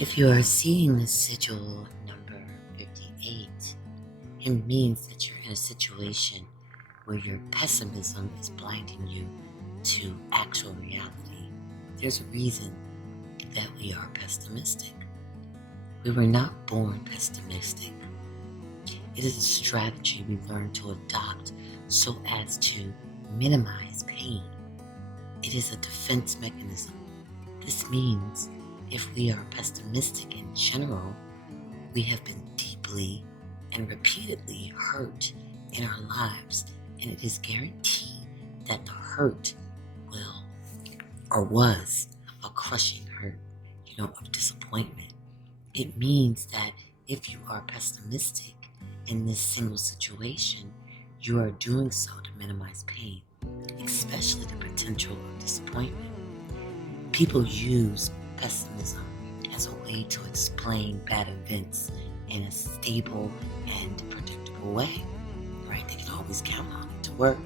If you are seeing the sigil number 58, it means that you're in a situation where your pessimism is blinding you to actual reality. There's a reason that we are pessimistic. We were not born pessimistic. It is a strategy we learn to adopt so as to minimize pain. It is a defense mechanism. This means if we are pessimistic in general, we have been deeply and repeatedly hurt in our lives, and it is guaranteed that the hurt will or was a crushing hurt, of disappointment. It means that if you are pessimistic in this single situation, you are doing so to minimize pain, especially the potential of disappointment. People use pessimism as a way to explain bad events in a stable and predictable way, right? They can always count on it to work.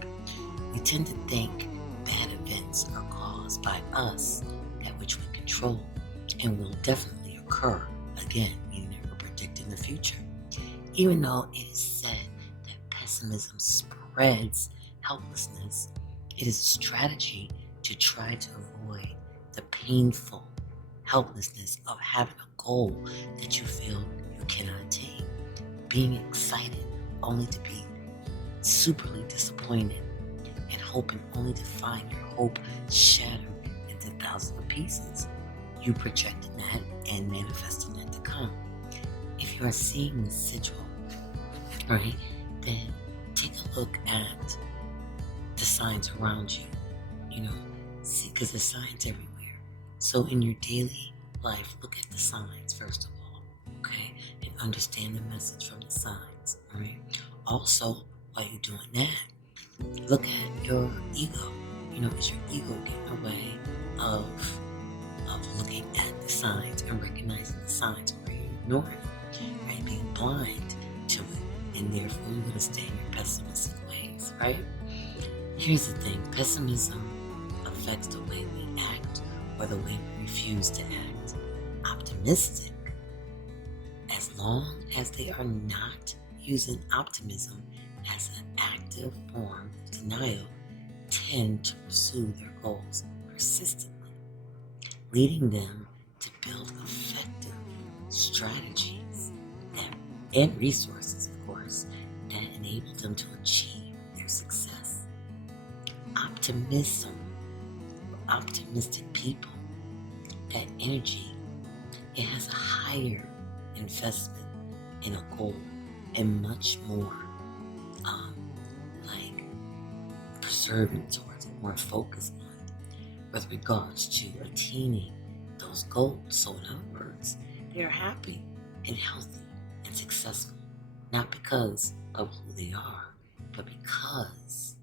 We tend to think bad events are caused by us, that which we control, and will definitely occur again, meaning that we're predicting the future. Even though it is said that pessimism spreads helplessness, it is a strategy to try to avoid the painful helplessness of having a goal that you feel you cannot attain, being excited only to be superly disappointed, and hoping only to find your hope shattered into thousands of pieces. You projecting that and manifesting that to come. If you are seeing the sigil, right, then take a look at the signs around you. See, because there's signs everywhere. So in your daily life, look at the signs first of all, okay, and understand the message from the signs. All right. Also, while you're doing that, look at your ego. Is your ego getting away of looking at the signs and recognizing the signs, or are you ignoring it, right? Being blind to it, and therefore you're going to stay in your pessimistic ways, right? Here's the thing: pessimism affects the way we act or the way we refuse to act. Optimistic, as long as they are not using optimism as an active form of denial, tend to pursue their goals persistently, leading them to build effective strategies and resources, of course, that enable them to achieve their success. Optimistic people, that energy, it has a higher investment in a goal and much more preserving towards it, more focused on it with regards to attaining those goals. So in other words, they are happy and healthy and successful, not because of who they are, but because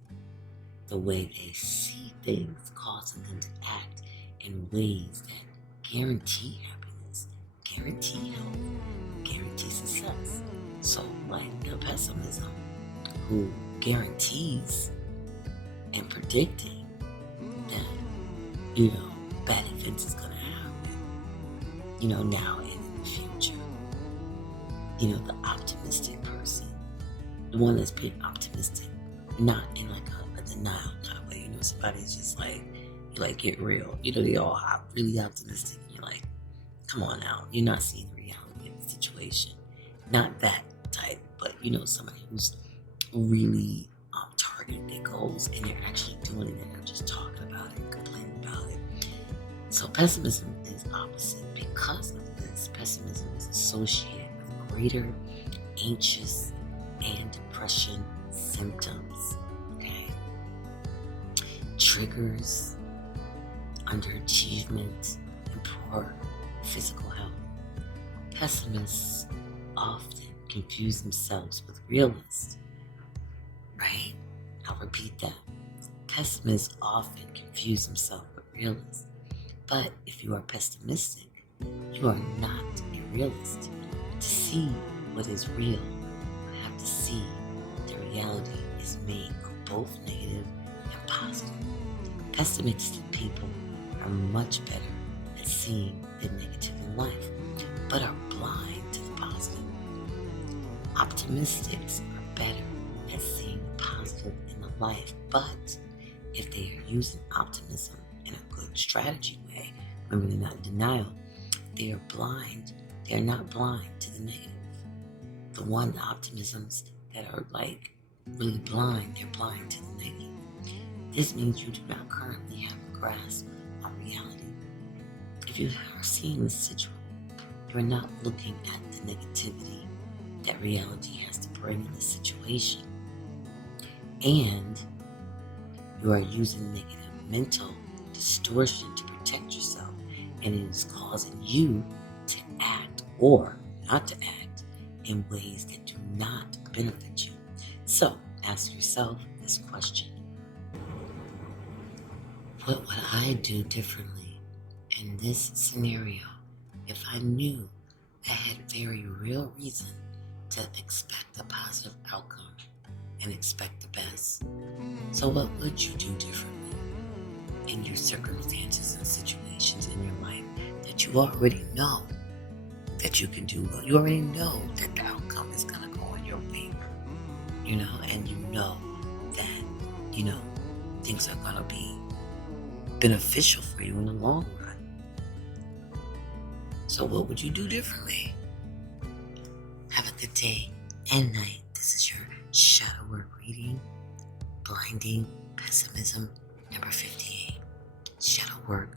the way they see things causing them to act in ways that guarantee happiness, guarantee health, guarantee success. So like the pessimism, who guarantees and predicting that, bad events is going to happen, now and in the future. The optimistic person, the one that's being optimistic, not in like a denial kind of way. Somebody's just like, get real. They all really optimistic. And you're like, come on now. You're not seeing the reality of the situation. Not that type, but, somebody who's really targeting their goals and they're actually doing it. They're not just talking about it and complaining about it. So pessimism is opposite. Because of this, pessimism is associated with greater anxious and depression symptoms. Okay. Triggers, underachievement, and poor physical health. Pessimists often confuse themselves with realists. Right? I'll repeat that. Pessimists often confuse themselves with realists. But if you are pessimistic, you are not a realist. To see what is real, you have to see the reality is made of both negative and positive. Pessimistic people are much better at seeing the negative in life. but are blind to the positive. Optimists are better at seeing the positive in the life, but if they are using optimism in a good strategy way, remember they're not in denial, they are blind. They're not blind to the negative. The optimisms that are like really blind, they're blind to the negative. This means you do not currently have a grasp on reality. If you are seeing the Sigil, you are not looking at the negativity that reality has to bring in the situation. And you are using negative mental distortion to protect yourself, and it is causing you to act or not to act in ways that do not benefit you. So ask yourself this question: what would I do differently in this scenario if I knew I had very real reason to expect a positive outcome and expect the best? So what would you do differently in your circumstances and situations in your life that you already know that you can do well? You already know that the outcome is going to go in your favor, and you know that, things are going to be beneficial for you in the long run. So what would you do differently? Have a good day and night. This is your shadow work reading, Blinding Pessimism, number 58. Shadow work